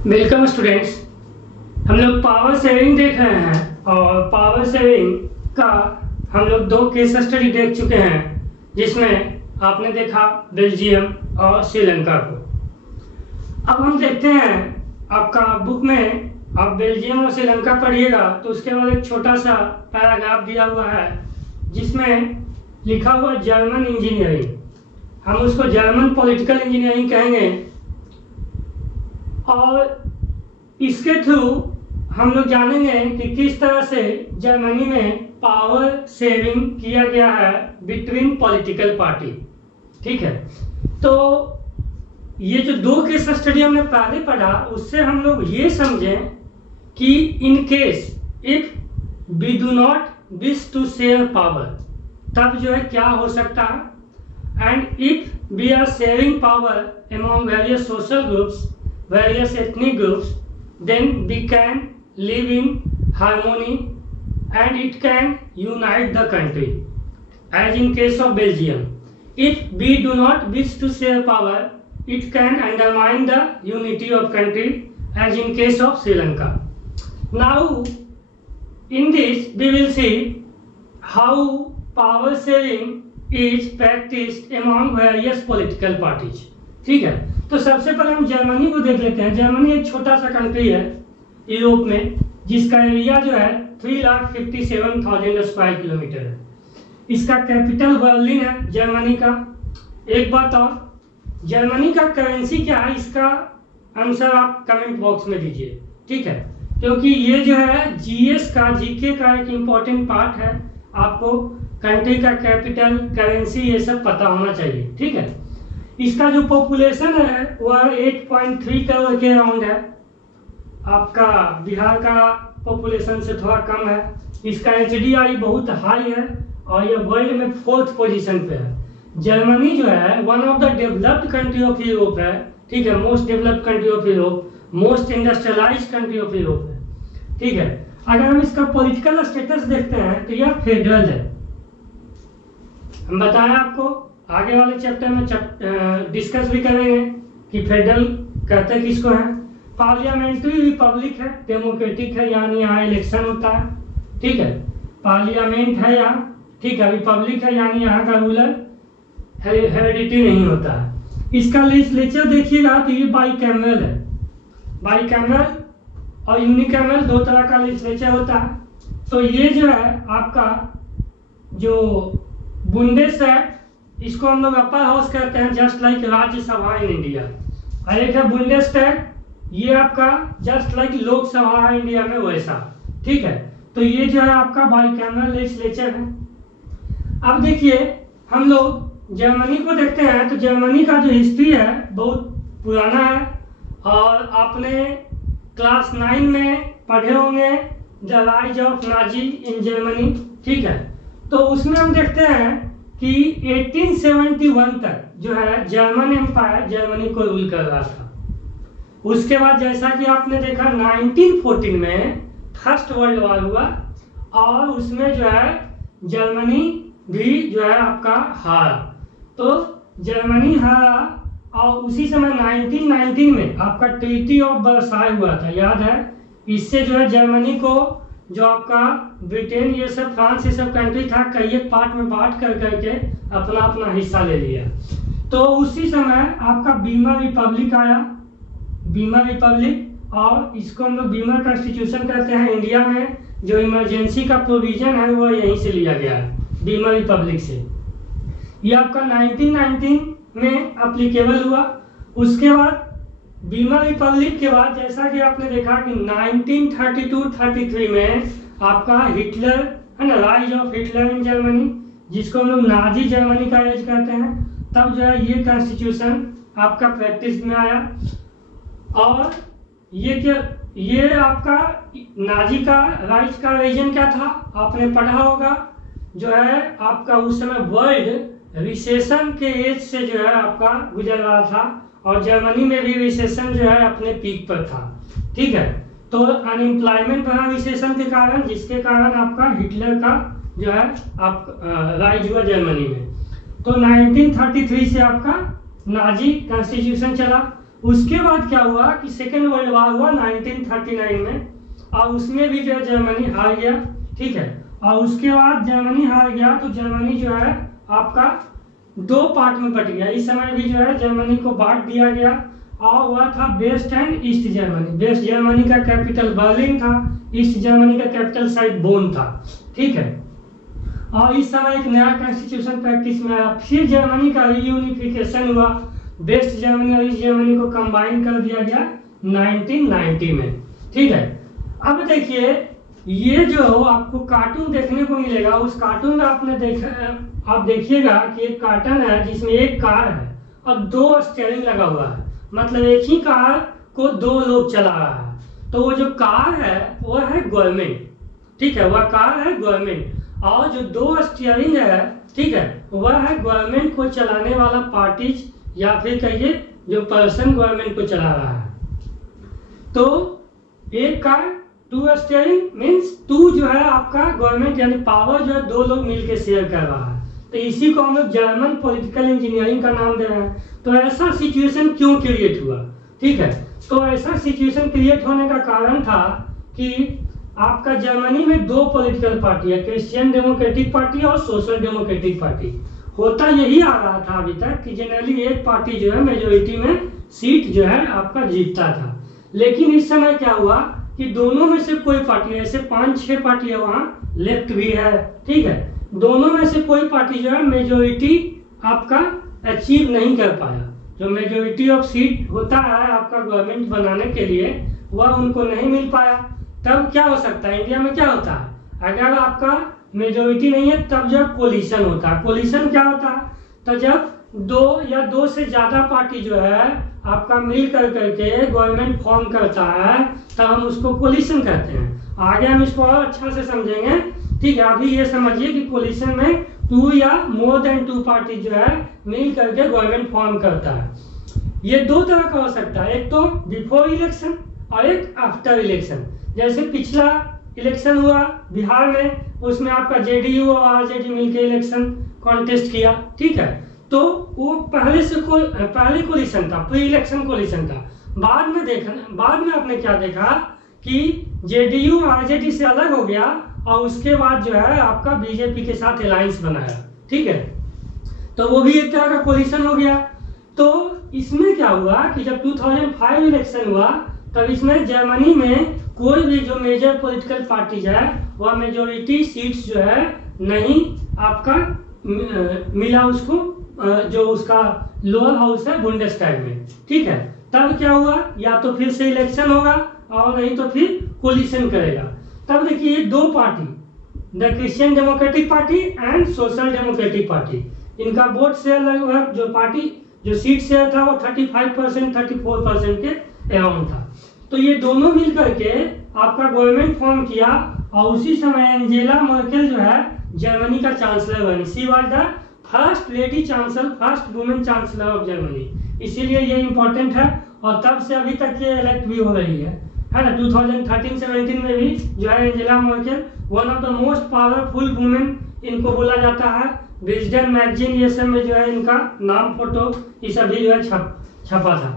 Welcome students. हम लोग power saving देख रहे हैं और पावर सेविंग का हम लोग 2 केस स्टडी देख चुके हैं, जिसमें आपने देखा बेल्जियम और श्रीलंका को। अब हम देखते हैं आपका बुक में आप बेल्जियम और श्रीलंका पढ़िएगा तो उसके बाद एक छोटा सा पैराग्राफ दिया हुआ है जिसमें लिखा हुआ जर्मन इंजीनियरिंग। हम उसको जर्मन पॉलिटिकल इंजीनियरिंग कहेंगे और इसके थ्रू हम लोग जानेंगे कि किस तरह से जर्मनी में पावर सेविंग किया गया है बिटवीन पॉलिटिकल पार्टी। ठीक है, तो ये जो 2 केस स्टडी हमने पहले पढ़ा उससे हम लोग ये समझें कि in case if we do not wish to share power, तब जो है क्या हो सकता है। And if we are sharing power among various social groups, various ethnic groups, then we can live in harmony and it can unite the country, as in case of Belgium. If we do not wish to share power, it can undermine the unity of country, as in case of Sri Lanka. Now in this we will see how power sharing is practiced among various political parties. ठीक है, तो सबसे पहले हम Germany को देख लेते हैं। जर्मनी एक छोटा सा कंट्री है यूरोप में, जिसका एरिया जो है 3,57,000 स्क्वायर किलोमीटर है। इसका कैपिटल बर्लिन है जर्मनी का। एक बात और, जर्मनी का करेंसी क्या है इसका आंसर आप कमेंट बॉक्स में दीजिए। ठीक है, क्योंकि ये जो है जीएस का जीके का एक इम्पोर्टेंट पार्ट है। आपको कंट्री का कैपिटल, करेंसी, ये सब पता होना चाहिए। ठीक है, इसका जो पॉपुलेशन है वह 8.3 करोड़ के अराउंड है। आपका बिहार का पॉपुलेशन से थोड़ा कम है। इसका एचडीआई बहुत हाई है और ये वर्ल्ड में 4th पोजीशन पे है। जर्मनी जो है one of the developed country of Europe है। ठीक है, most developed country of Europe, most industrialise country of Europe है। ठीक है, अगर हम इसका पॉलिटिकल स्टेटस देखते हैं तो यह फेडरल है। हम बताएं आपको आगे वाले चैप्टर में डिस्कस भी करेंगे कि फेडरल कहते किसको है। पार्लियामेंट्री रिपब्लिक है, डेमोक्रेटिक है, यानी यहाँ इलेक्शन होता है। ठीक है, पार्लियामेंट है यहाँ। ठीक है, रिपब्लिक है यानी यहाँ का रूलर हेरिडिटी नहीं होता है। इसका लेजिस्लेचर देखिएगा तो ये बाइकैमरल है। बाइकैमरल और यूनिकैमरल 2 तरह का लेजिस्लेचर होता है। तो ये जो है आपका जो बुंडेसरैट, इसको हम लोग अपर हाउस कहते हैं, just like Rajya Sabha in India. और एक है बुंडेसटैग, ये आपका जस्ट लाइक लोकसभा इंडिया में वैसा। ठीक है, तो ये जो है आपका बाइकैमरल लेजिस्लेचर है। अब देखिए हम लोग जर्मनी को देखते हैं तो जर्मनी का जो हिस्ट्री है बहुत पुराना है और आपने क्लास 9 में पढ़े होंगे the rise of Nazi in Germany. ठीक है, तो उसमें हम देखते हैं कि 1871 तक जो है जर्मन एम्पायर जर्मनी को रूल कर रहा था। उसके बाद जैसा कि आपने देखा 1914 में फर्स्ट वर्ल्ड वॉर हुआ और उसमें जो है जर्मनी भी जो है आपका हारा। तो जर्मनी हारा और उसी समय 1919 में आपका ट्रीटी ऑफ वर्साई हुआ था, याद है। इससे जो है जर्मनी को जो आपका ब्रिटेन, ये सब फ्रांस, ये सब कंट्री था, कई एक पार्ट में बांट कर करके अपना अपना हिस्सा ले लिया। तो उसी समय आपका बीमर रिपब्लिक आया, बीमर रिपब्लिक, और इसको हम लोग बीमर कॉन्स्टिट्यूशन कहते हैं। इंडिया में जो इमरजेंसी का प्रोविजन है वो यहीं से लिया गया है, बीमर रिपब्लिक से। ये आपका 1919 में अप्लीकेबल हुआ। उसके बाद बीमर रिपब्लिक के बाद जैसा कि आपने देखा कि 1932-33 में आपका हिटलर है ना, rise of Hitler in Germany, जिसको हम लोग नाजी जर्मनी का एज कहते हैं। तब जो है ये कॉन्स्टिट्यूशन आपका प्रैक्टिस में आया। और ये आपका नाजी का राइज का रीजन क्या था आपने पढ़ा होगा, जो है आपका उस समय वर्ल्ड रिसेशन के एज से जो है आपका गुजर रहा था और जर्मनी में भी रिसेशन जो है अपने पीक पर था। ठीक है, तो अनएम्प्लॉयमेंट बढ़ा रिसेशन के कारण, जिसके कारण आपका हिटलर का जो है आप राइज हुआ जर्मनी में। तो 1933 से आपका नाजी कॉन्स्टिट्यूशन चला। उसके बाद क्या हुआ कि सेकेंड वर्ल्ड वॉर हुआ 1939 में, और उसमें भी जो है जर्मनी हार गया, ठीक है। और उसके बाद जर्मनी हार गया तो जर्मनी जो है आपका दो पार्ट में बट गया। इस समय भी जो है जर्मनी को बांट दिया गया, और वह था west and east Germany. West Germany का कैपिटल बर्लिन था, ईस्ट जर्मनी का कैपिटल शायद बोन था, ठीक है। और इस समय एक नया कॉन्स्टिट्यूशन प्रैक्टिस में आया, फिर जर्मनी का रीयूनिफिकेशन हुआ, वेस्ट जर्मनी और ईस्ट जर्मनी को कंबाइन कर दिया गया 1990 में, ठीक है। अब देखिए ये जो आपको कार्टून देखने को मिलेगा, उस कार्टून में आपने देखा, आप देखिएगा कि एक कार्टन है जिसमें एक कार है और दो स्टीयरिंग लगा हुआ है, मतलब एक ही कार को दो लोग चला रहा है। तो वो जो कार है वह है गवर्नमेंट, ठीक है, वह कार है गवर्नमेंट, और जो दो स्टीयरिंग है, ठीक है, वह है गवर्नमेंट को चलाने वाला पार्टीज, या फिर कहिए जो पर्सन गवर्नमेंट को चला रहा है। तो एक car two steering means two जो है आपका गवर्नमेंट, यानी पावर जो है दो लोग मिलकर शेयर कर रहा है। तो इसी को हम लोग जर्मन पॉलिटिकल इंजीनियरिंग का नाम दे रहे हैं। तो ऐसा सिचुएशन क्यों क्रिएट हुआ, ठीक है। तो ऐसा सिचुएशन क्रिएट होने का कारण था कि आपका जर्मनी में दो पॉलिटिकल पार्टी है, क्रिश्चियन डेमोक्रेटिक पार्टी और सोशल डेमोक्रेटिक पार्टी। होता यही आ रहा था अभी तक कि जनरली एक पार्टी जो है मेजोरिटी में सीट जो है आपका जीतता था। लेकिन इस समय क्या हुआ कि दोनों में से कोई पार्टी, ऐसे 5-6 पार्टी है, वहाँ लेफ्ट भी है, ठीक है, दोनों में से कोई पार्टी जो है मेजोरिटी आपका अचीव नहीं कर पाया। जो मेजोरिटी ऑफ सीट होता है आपका गवर्नमेंट बनाने के लिए, वह उनको नहीं मिल पाया। तब क्या हो सकता है, इंडिया में क्या होता है, अगर आपका मेजोरिटी नहीं है तब जब कोलिशन होता है। कोलिशन क्या होता है, तो जब दो या दो से ज्यादा पार्टी जो है आपका मिल कर करके गवर्नमेंट फॉर्म करता है, तब हम उसको कोलिशन कहते हैं। आगे हम इसको और अच्छा से समझेंगे, ठीक है। अभी ये समझिए कि कोलिशन में टू या मोर देन टू पार्टी जो है मिल करके गवर्नमेंट फॉर्म करता है। ये दो तरह का हो सकता है, एक तो बिफोर इलेक्शन और एक आफ्टर इलेक्शन। जैसे पिछला इलेक्शन हुआ बिहार में, उसमें आपका जेडीयू और आरजेडी मिलकर इलेक्शन कॉन्टेस्ट किया, ठीक है। तो वो पहले कोलिशन था, प्री इलेक्शन कोलिशन था। बाद में आपने क्या देखा कि जेडीयू आरजेडी से अलग हो गया, और उसके बाद जो है आपका बीजेपी के साथ अलायंस बनाया, ठीक है। तो वो भी एक तरह का कोलिशन हो गया। तो इसमें क्या हुआ कि जब 2005 इलेक्शन हुआ, तब इसमें जर्मनी में कोई भी जो मेजर पॉलिटिकल पार्टीज है वह मेजोरिटी सीट्स जो है नहीं आपका मिला उसको, जो उसका लोअर हाउस है बुंडेस्टैग में, ठीक है। तब क्या हुआ, या तो फिर से इलेक्शन होगा और नहीं तो फिर कोलिशन करेगा। तब देखिए दो party, the Christian democratic party and social democratic party, इनका वोट शेयर लगभग जो सीट शेयर था वो 35% 34% के अराउंड था। तो ये दोनों मिल करके आपका गवर्नमेंट फॉर्म किया, और उसी समय एंजेला मर्केल जो है जर्मनी का चांसलर बनी। She was the first lady chancellor, first women chancellor of Germany. इसीलिए ये इंपॉर्टेंट है, और तब से अभी तक ये इलेक्ट भी हो रही है ना। 2013-17 में भी जो है Angela Merkel one of the most powerful women इनको बोला जाता है। विजडन मैगजीन ये सब में जो है इनका नाम, फोटो ये सभी जो है छपा था।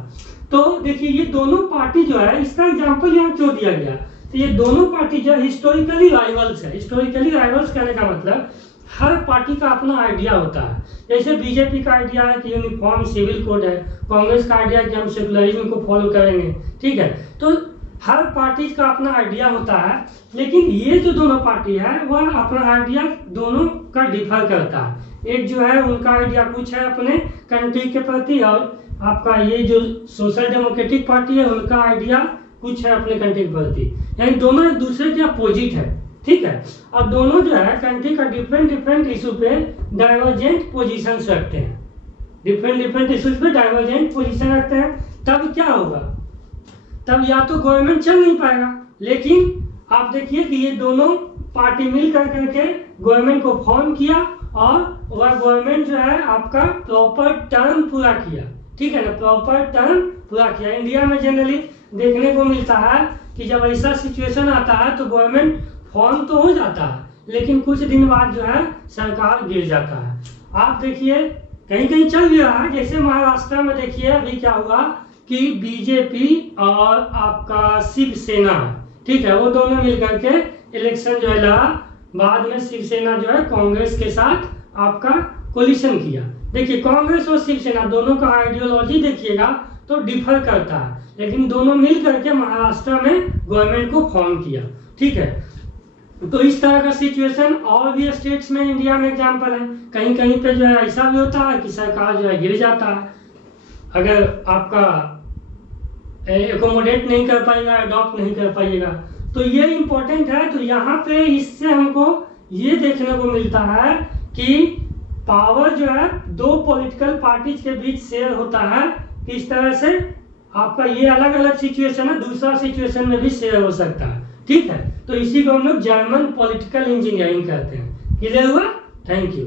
तो देखिए ये दोनों पार्टी जो है, इसका एग्जांपल यहाँ क्यों दिया गया, तो ये दोनों पार्टी जो है हिस्टोरिकली राइवल्स है। हिस्टोरिकली राइवल्स कहने का मतलब हर पार्टी का अपना आइडिया होता है। जैसे बीजेपी का आइडिया है कि यूनिफॉर्म सिविल कोड है, कांग्रेस का आइडिया है कि हम सेकुलरिज्म को फॉलो करेंगे, ठीक है। तो हर पार्टी का अपना आइडिया होता है, लेकिन ये जो दोनों पार्टी है वह अपना आइडिया दोनों का डिफर करता है। एक जो है उनका आइडिया कुछ है अपने कंट्री के प्रति, और आपका ये जो सोशल डेमोक्रेटिक पार्टी है उनका आइडिया कुछ है अपने कंट्री के प्रति, यानी दोनों एक दूसरे के अपोजिट है, ठीक है। और दोनों जो है कंट्री का डिफरेंट इशू पे डाइवर्जेंट पोजीशन रखते हैं, डिफरेंट इशूज पे डाइवर्जेंट पोजीशन रखते हैं। तब क्या होगा, तब या तो गवर्नमेंट चल नहीं पाएगा। लेकिन आप देखिए कि ये दोनों पार्टी मिल करके गवर्नमेंट को फॉर्म किया, और वह गवर्नमेंट जो है आपका प्रॉपर टर्म पूरा किया, ठीक है ना, प्रॉपर टर्म पूरा किया। इंडिया में जनरली देखने को मिलता है कि जब ऐसा सिचुएशन आता है तो गवर्नमेंट फॉर्म तो हो जाता है, लेकिन कुछ दिन बाद जो है सरकार गिर जाता है। आप देखिए कहीं कहीं चल भी रहा है, जैसे महाराष्ट्र में देखिए अभी क्या हुआ कि कि बीजेपी और आपका शिवसेना, ठीक है, वो दोनों मिलकर के इलेक्शन जो है लड़ा। बाद में शिवसेना जो है कांग्रेस के साथ आपका कोलिशन किया। देखिए कांग्रेस और शिवसेना दोनों का आइडियोलॉजी देखिएगा तो डिफर करता है, लेकिन दोनों मिल करके महाराष्ट्र में गवर्नमेंट को फॉर्म किया, ठीक है। तो इस तरह का सिचुएशन और भी स्टेट्स में इंडिया में एग्जाम्पल है। कहीं कहीं पे जो है ऐसा भी होता है कि सरकार जो है गिर जाता है, अगर आपका एकोमोडेट नहीं कर पाएगा, अडॉप्ट नहीं कर पाएगा। तो ये इम्पोर्टेंट है। तो यहाँ पे इससे हमको ये देखने को मिलता है कि पावर जो है दो पॉलिटिकल पार्टीज के बीच शेयर होता है। किस तरह से आपका ये अलग अलग सिचुएशन है, दूसरा सिचुएशन में भी शेयर हो सकता है, ठीक है। तो इसी को हम लोग जर्मन पॉलिटिकल इंजीनियरिंग कहते हैं। क्लियर हुआ? Thank you.